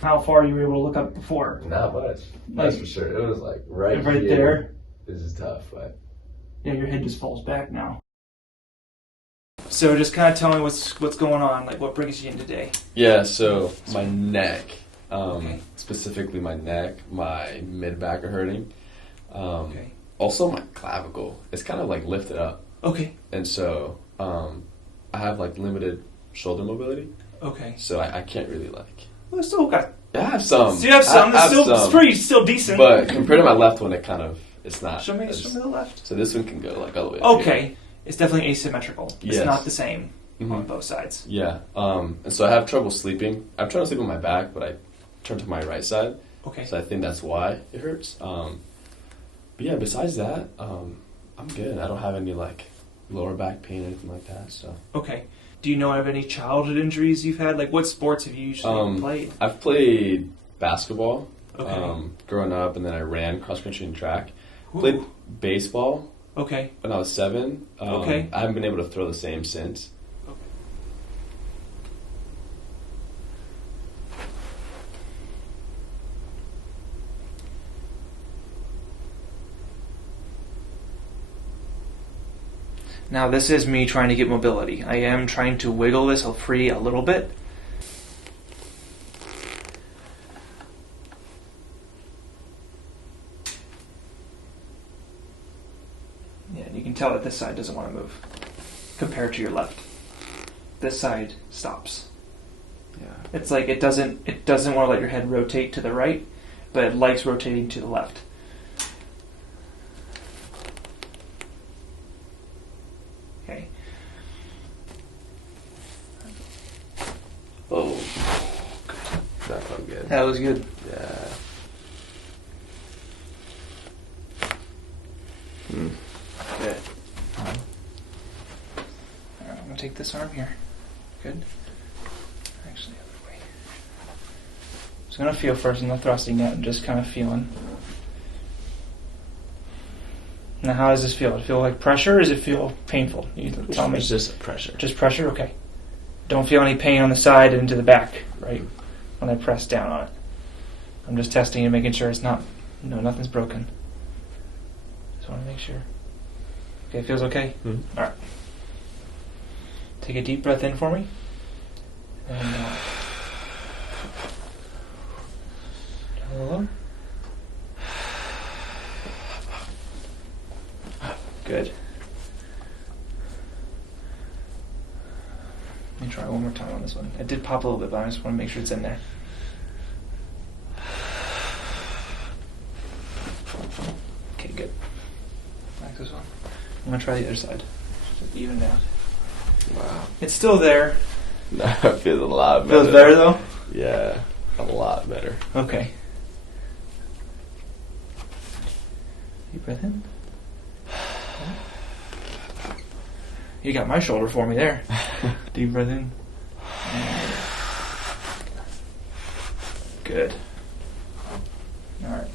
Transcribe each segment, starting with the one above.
How far you were able to look up before? Not much. That's for sure. It was like right here. there. This is tough, but yeah, your head just falls back now. So just kind of tell me what's going on, like what brings you in today. Yeah, so my neck, specifically my neck, my mid-back are hurting. Also my clavicle, it's kind of like lifted up. Okay. And so I have like limited shoulder mobility. Okay. So I can't really like... Well, it's still got... I have some. So you have some. It's pretty still decent. But compared to my left one, it kind of... It's not. Show me the left. So this one can go like all the way up here. It's definitely asymmetrical. It's yes. not the same on both sides. Yeah. And so I have trouble sleeping. I'm trying to sleep on my back, but I turn to my right side. Okay. So I think that's why it hurts. But yeah, besides that, I'm good. I don't have any like lower back pain or anything like that. So. Okay. Do you know of any childhood injuries you've had? Like what sports have you usually played? I've played basketball growing up, and then I ran cross country and track. Ooh. Played baseball. Okay. When I was 7. Okay. I haven't been able to throw the same since. Okay. Now this is me trying to get mobility. I am trying to wiggle this free a little bit. Yeah, and you can tell that this side doesn't want to move compared to your left. This side stops. Yeah. It's like it doesn't want to let your head rotate to the right, but it likes rotating to the left. Okay. Oh. That felt good. That was good. Yeah. Good. Alright, I'm going to take this arm here. Good. Actually, other way. Just going to feel first in the thrusting net and just kind of feeling. Now, how does this feel? Does it feel like pressure or does it feel painful? You tell me. It's just pressure. Just pressure? Okay. Don't feel any pain on the side and to the back, right? When I press down on it. I'm just testing and making sure it's not, nothing's broken. Just want to make sure. Okay, it feels okay? Mm-hmm. Alright. Take a deep breath in for me. And down a little. Good. Let me try one more time on this one. It did pop a little bit, but I just want to make sure it's in there. Okay, good. Like this one. I'm going to try the other side. Just even it out. Wow. It's still there. That feels a lot better. Feels better though? Yeah, a lot better. Okay. Deep breath in. You got my shoulder for me there. Deep breath in. Good. Alright.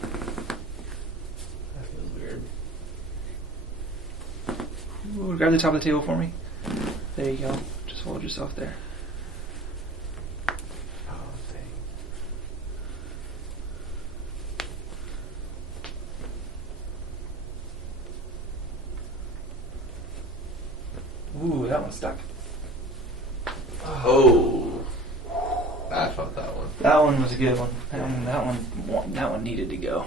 That feels weird. Ooh, grab the top of the table for me. There you go. Just hold yourself there. Oh, dang. Ooh, that one's stuck. Oh. I felt that one. That one was a good one. That one needed to go.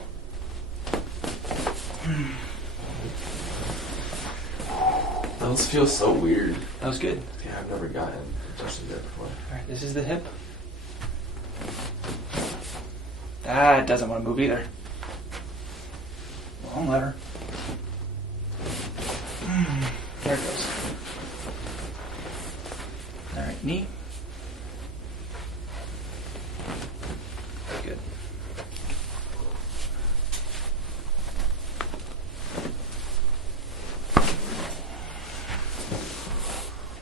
Those feel so weird. That was good. Yeah, I've never gotten adjusted there before. Alright, this is the hip. That doesn't want to move either. Long lever. There it goes. Alright, knee. Good.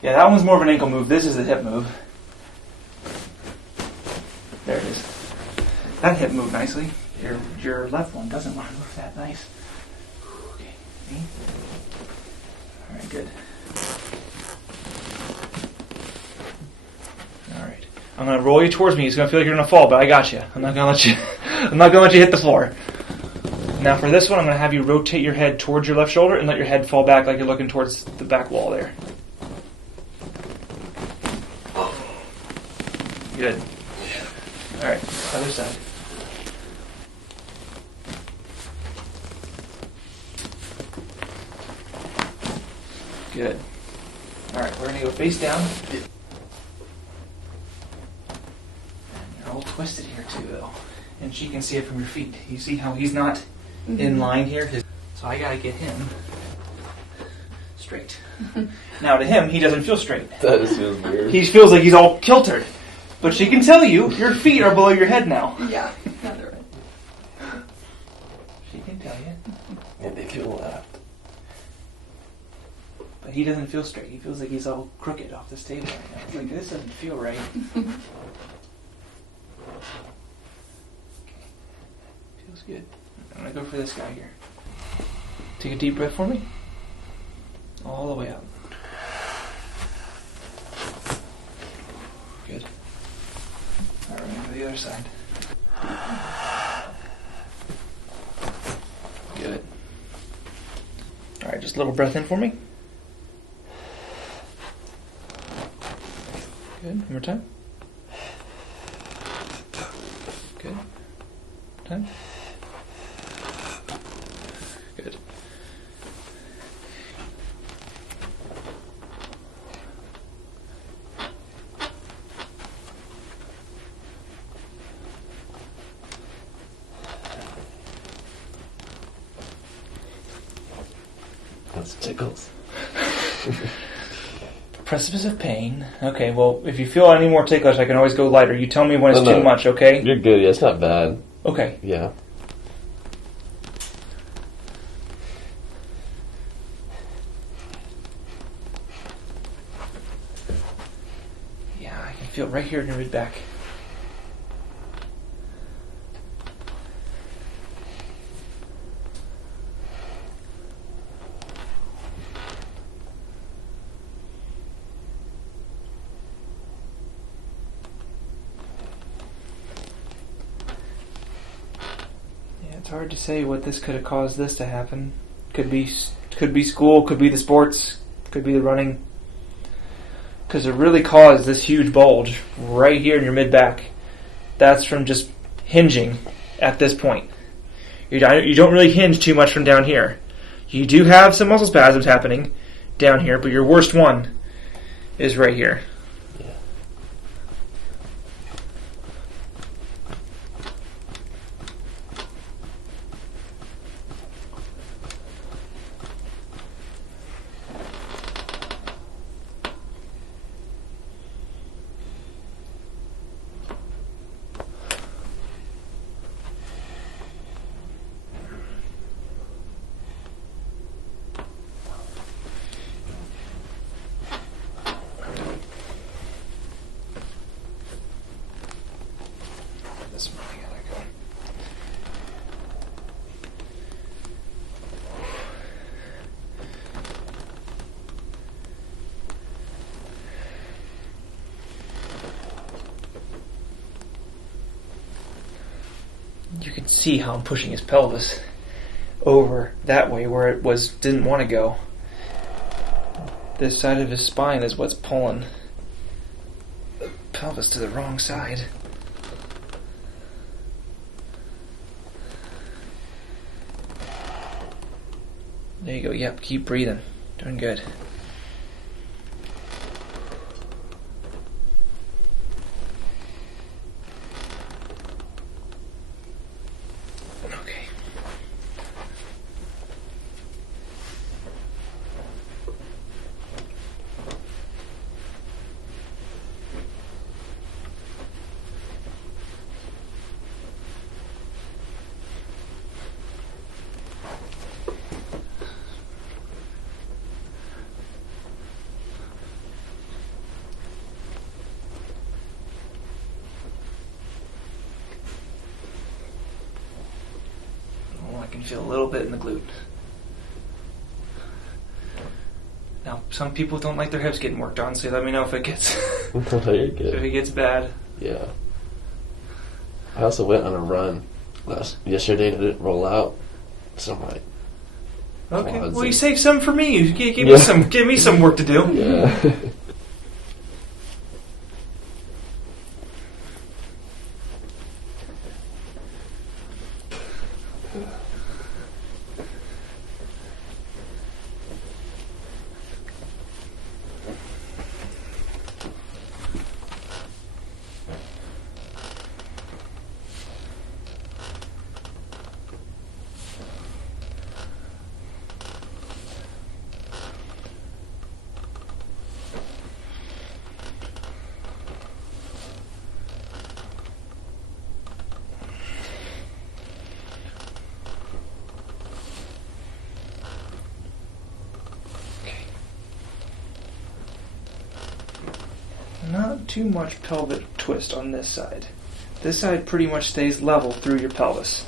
Yeah, that one's more of an ankle move. This is a hip move. There it is. That hip moved nicely. Your left one doesn't want to move that nice. Okay. Knee. Alright, good. Alright. I'm gonna roll you towards me. It's gonna feel like you're gonna fall, but I got you. I'm not gonna let you. I'm not gonna let you hit the floor. Now for this one, I'm gonna have you rotate your head towards your left shoulder and let your head fall back like you're looking towards the back wall there. Good. All right, other side. Good. All right, we're gonna go face down. You're all twisted here too, though, and she can see it from your feet. You see how he's not in line here? So I gotta get him straight. Now to him, he doesn't feel straight. That just feels weird. He feels like he's all kiltered. But she can tell you, your feet are below your head now. Yeah, no, they're right. She can tell you. And they feel left. But he doesn't feel straight. He feels like he's all crooked off this table right now. It's like, this doesn't feel right. Okay. Feels good. I'm going to go for this guy here. Take a deep breath for me. All the way up. Good. All right, we're going to go to the other side. Good. All right, just a little breath in for me. Good. One more time. Good. Time. Good. That's tickles. Precipice of pain. Okay, well, if you feel any more ticklish, I can always go lighter. You tell me when it's No. too much, okay? You're good. Yeah, it's not bad. Okay. Yeah. Yeah, I can feel it right here in your mid back. It's hard to say what this could have caused this to happen. Could be school, could be the sports, could be the running. Because it really caused this huge bulge right here in your mid back. That's from just hinging at this point. You don't really hinge too much from down here. You do have some muscle spasms happening down here, but your worst one is right here. This one I gotta go. You can see how I'm pushing his pelvis over that way where it didn't want to go. This side of his spine is what's pulling the pelvis to the wrong side. There you go. Yep, keep breathing. Doing good. Okay. I can feel a little bit in the glute. Now, some people don't like their hips getting worked on, so let me know if it gets You're if good. it gets bad. Yeah. I also went on a run yesterday and it didn't roll out. So I'm like, Okay. quads Well, you and- saved some for me. You give Yeah. give me some work to do. yeah. Not too much pelvic twist on this side. This side pretty much stays level through your pelvis.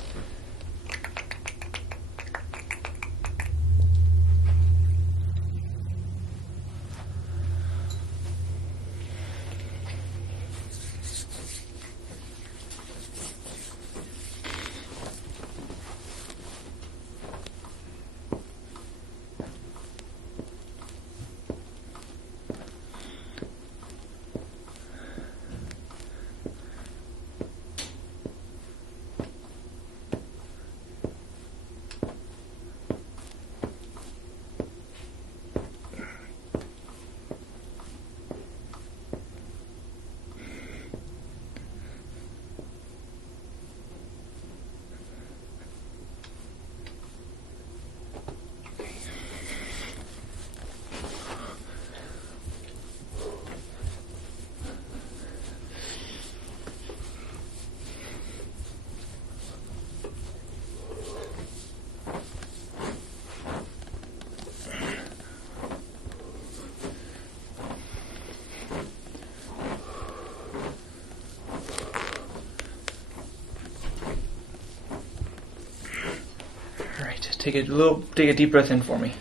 Take a deep breath in for me.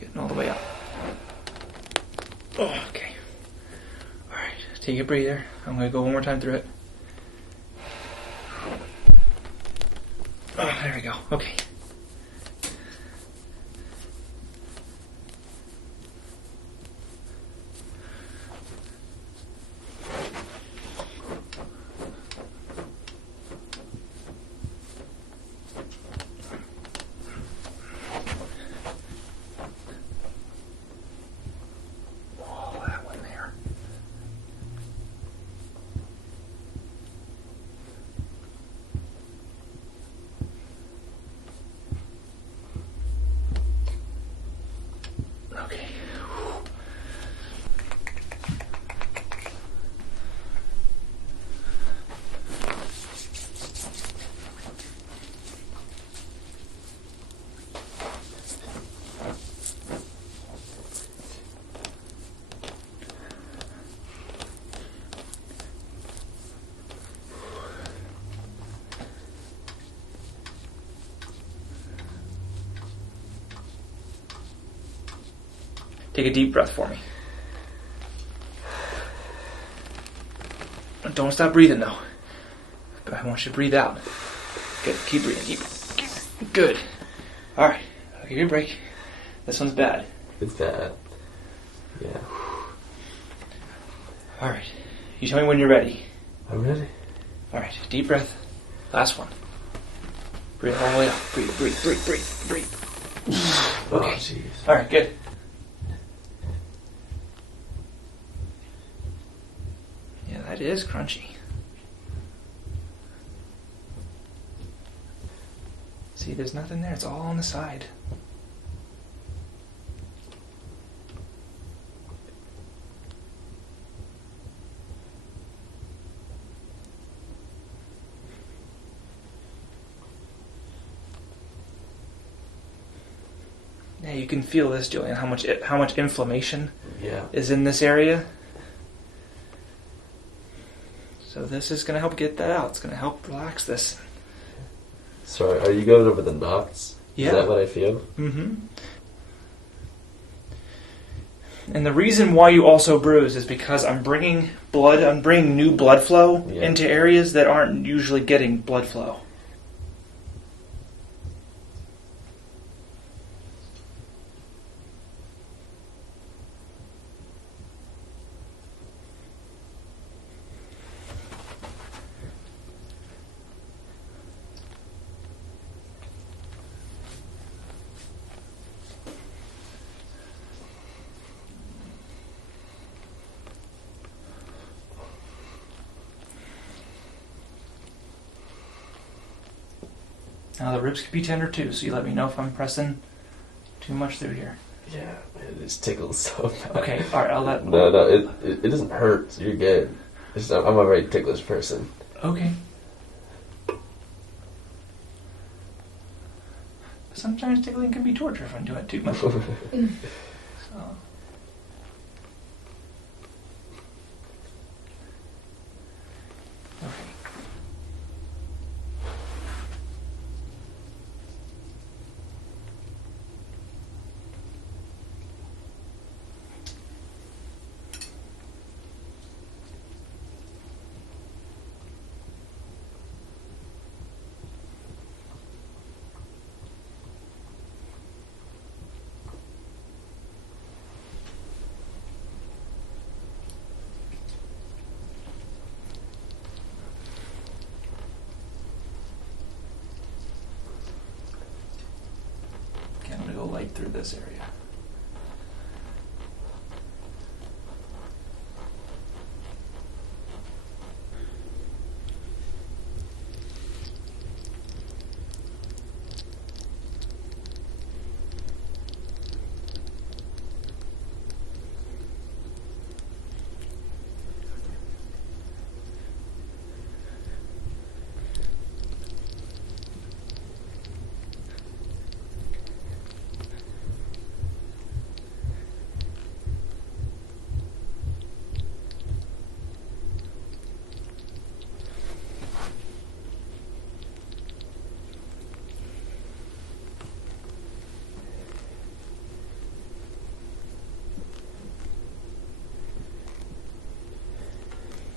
Getting all the way up. Oh, okay. All right, take a breather. I'm gonna go one more time through it. Oh, there we go. Okay. Okay. Take a deep breath for me. Don't stop breathing though. But I want you to breathe out. Good. Keep breathing. Keep. Good. All right. I'll give you a break. This one's bad. It's bad. Yeah. All right. You tell me when you're ready. I'm ready. All right. Deep breath. Last one. Breathe all the way up. Breathe. Oh, jeez. All right. Good. Yeah, that is crunchy. See, there's nothing there. It's all on the side. Yeah, you can feel this, Julian. How much inflammation Yeah. is in this area. So this is going to help get that out. It's going to help relax this. Sorry, are you going over the knots? Yeah. Is that what I feel? Mm-hmm. And the reason why you also bruise is because I'm bringing new blood flow Yeah. into areas that aren't usually getting blood flow. Now the ribs could be tender too, so you let me know if I'm pressing too much through here. Yeah, it just tickles so bad. Okay, alright, I'll let... No, it doesn't hurt, so you're good. It's just, I'm a very ticklish person. Okay. Sometimes tickling can be torture if I'm doing it too much. So. Okay. Okay, I'm going to go light through this area.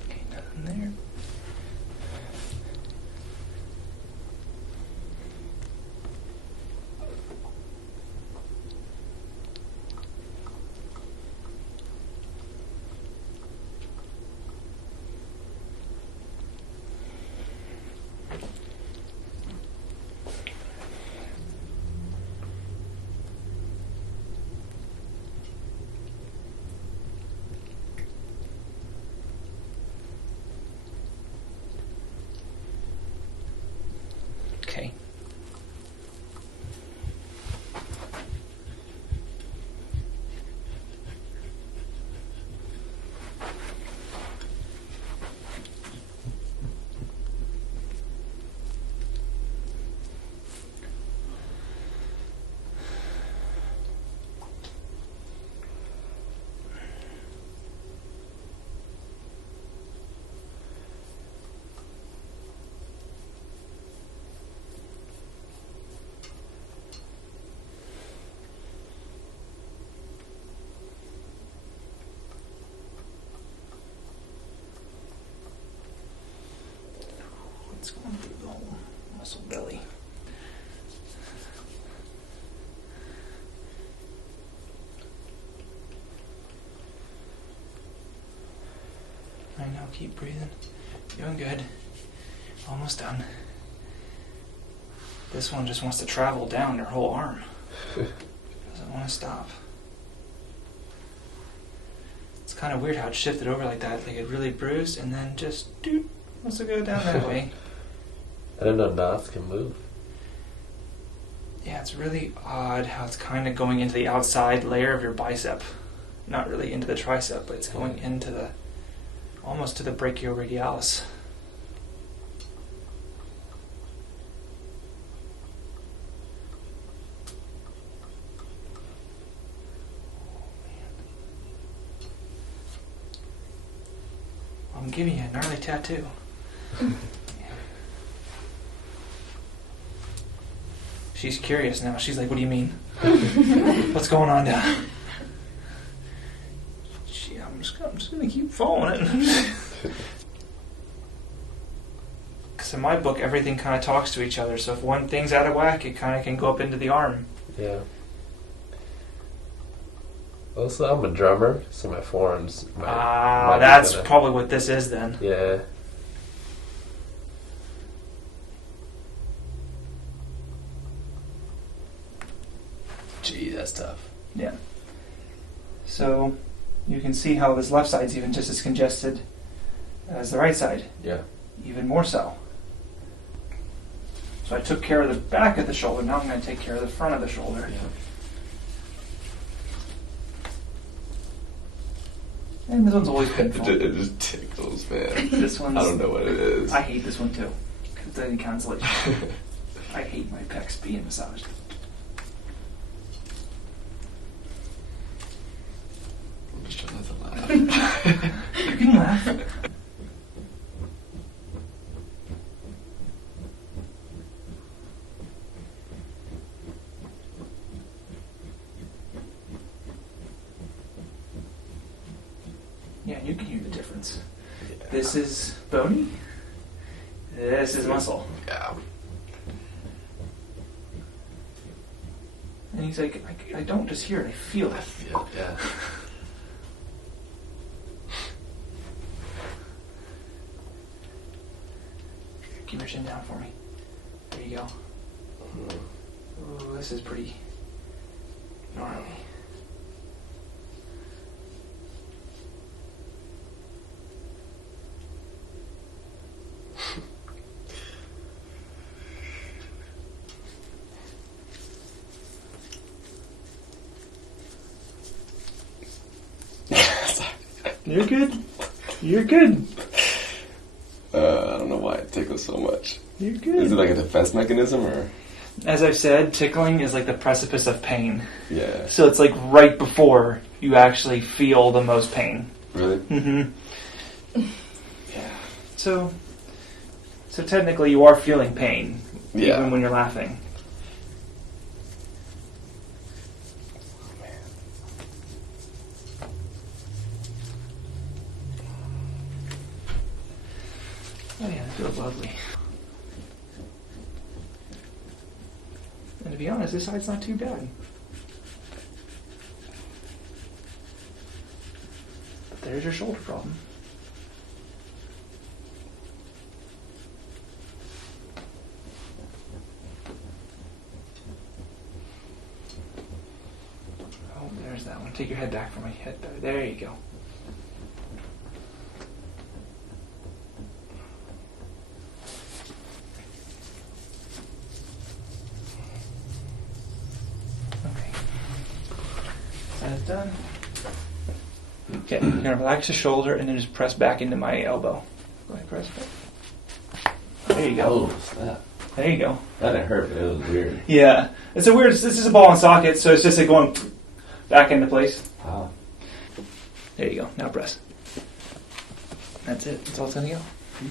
Okay, nothing there. Okay. It's going through the whole muscle belly. I know, keep breathing. Doing good. Almost done. This one just wants to travel down your whole arm. Doesn't want to stop. It's kind of weird how it shifted over like that. Like it really bruised and then just wants to go down that way. I don't know, knots can move. Yeah, it's really odd how it's kind of going into the outside layer of your bicep. Not really into the tricep, but it's going into the, almost to the brachioradialis. I'm giving you a gnarly tattoo. She's curious now. She's like, what do you mean? What's going on now? just going to keep following it. Because in my book, everything kind of talks to each other. So if one thing's out of whack, it kind of can go up into the arm. Yeah. Also, I'm a drummer, so my forearms might be that's kinda- probably what this is then. Yeah. Gee, that's tough. Yeah. So you can see how this left side's even just as congested as the right side. Yeah. Even more so. So I took care of the back of the shoulder. Now I'm going to take care of the front of the shoulder. And this one's always painful. It just tickles, man. This one's... I don't know what it is. I hate this one too. Because it's any consolation. I hate my pecs being massaged. I'm just trying not to laugh. You can laugh. Yeah, you can hear the difference. Yeah. This is bony. This is muscle. Yeah. And he's like, I don't just hear it, I feel it. Yeah. Keep your chin down for me. There you go. Ooh, this is pretty gnarly. You're good. You're good. I don't know why it tickles so much. You're Is good. it like a defense mechanism or? As I've said, tickling is like the precipice of pain. Yeah. So it's like right before you actually feel the most pain. Really? Mm-hmm. Yeah. So technically you are feeling pain, Yeah. even when you're laughing. Oh yeah, that feels lovely. And to be honest, this side's not too bad. But there's your shoulder problem. Oh, there's that one. Take your head back from my head better. There you go. Okay. That's done. Okay, you're gonna relax the shoulder and then just press back into my elbow. Go ahead, press back. There you go. Oh, snap. There you go. That didn't hurt, but it was weird. Yeah, it's a weird. This is a ball and socket, so it's just like going back into place. Wow. There you go. Now press. That's it. That's all it's gonna go.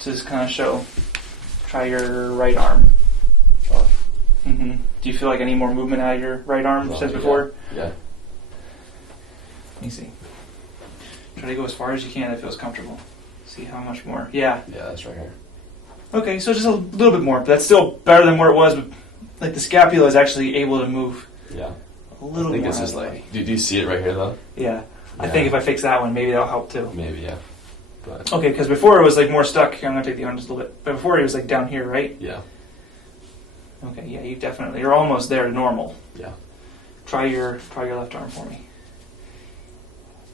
So just kind of show. Try your right arm. Oh. Mm-hmm. Do you feel like any more movement out of your right arm since Yeah. before? Yeah. Let me see. Try to go as far as you can that feels comfortable. See how much more. Yeah. Yeah, that's right here. Okay, so just a little bit more, but that's still better than where it was. But like the scapula is actually able to move Yeah. a little I think more. it's out just of the like. way. Do you see it right here though? Yeah. I Yeah. think if I fix that one, maybe that'll help too. Maybe, yeah. But Okay, because before it was like more stuck. Here, I'm gonna take the arm just a little bit. But before it was like down here, right? yeah. Okay, yeah, you're almost there to normal. Yeah. Try your left arm for me.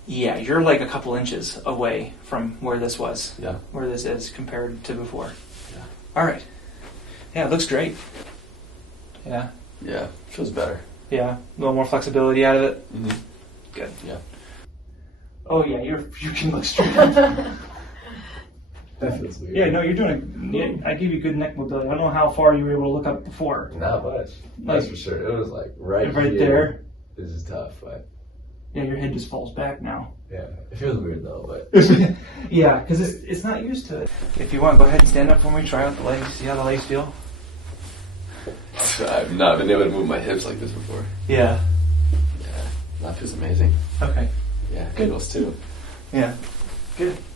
Yeah, you're like a couple inches away from where this was, Yeah. where this is compared to before. Yeah. All right. Yeah, it looks great. Yeah, Yeah. Feels better. yeah, a little more flexibility out of it. Mm-hmm. Good. Yeah. Oh yeah, you can look straight. That feels weird. Yeah, no, you're doing. Yeah, I give you good neck mobility. I don't know how far you were able to look up before. Not much. That's for sure. It was like right Right here. there. This is tough, but Yeah, your head just falls back now. yeah, it feels weird though. But Yeah, because it's not used to it. If you want, go ahead and stand up for me. Try out the legs. See how the legs feel. I've not been able to move my hips like this before. Yeah. Yeah. That feels amazing. Okay. Yeah. Giggles too. Yeah. Good.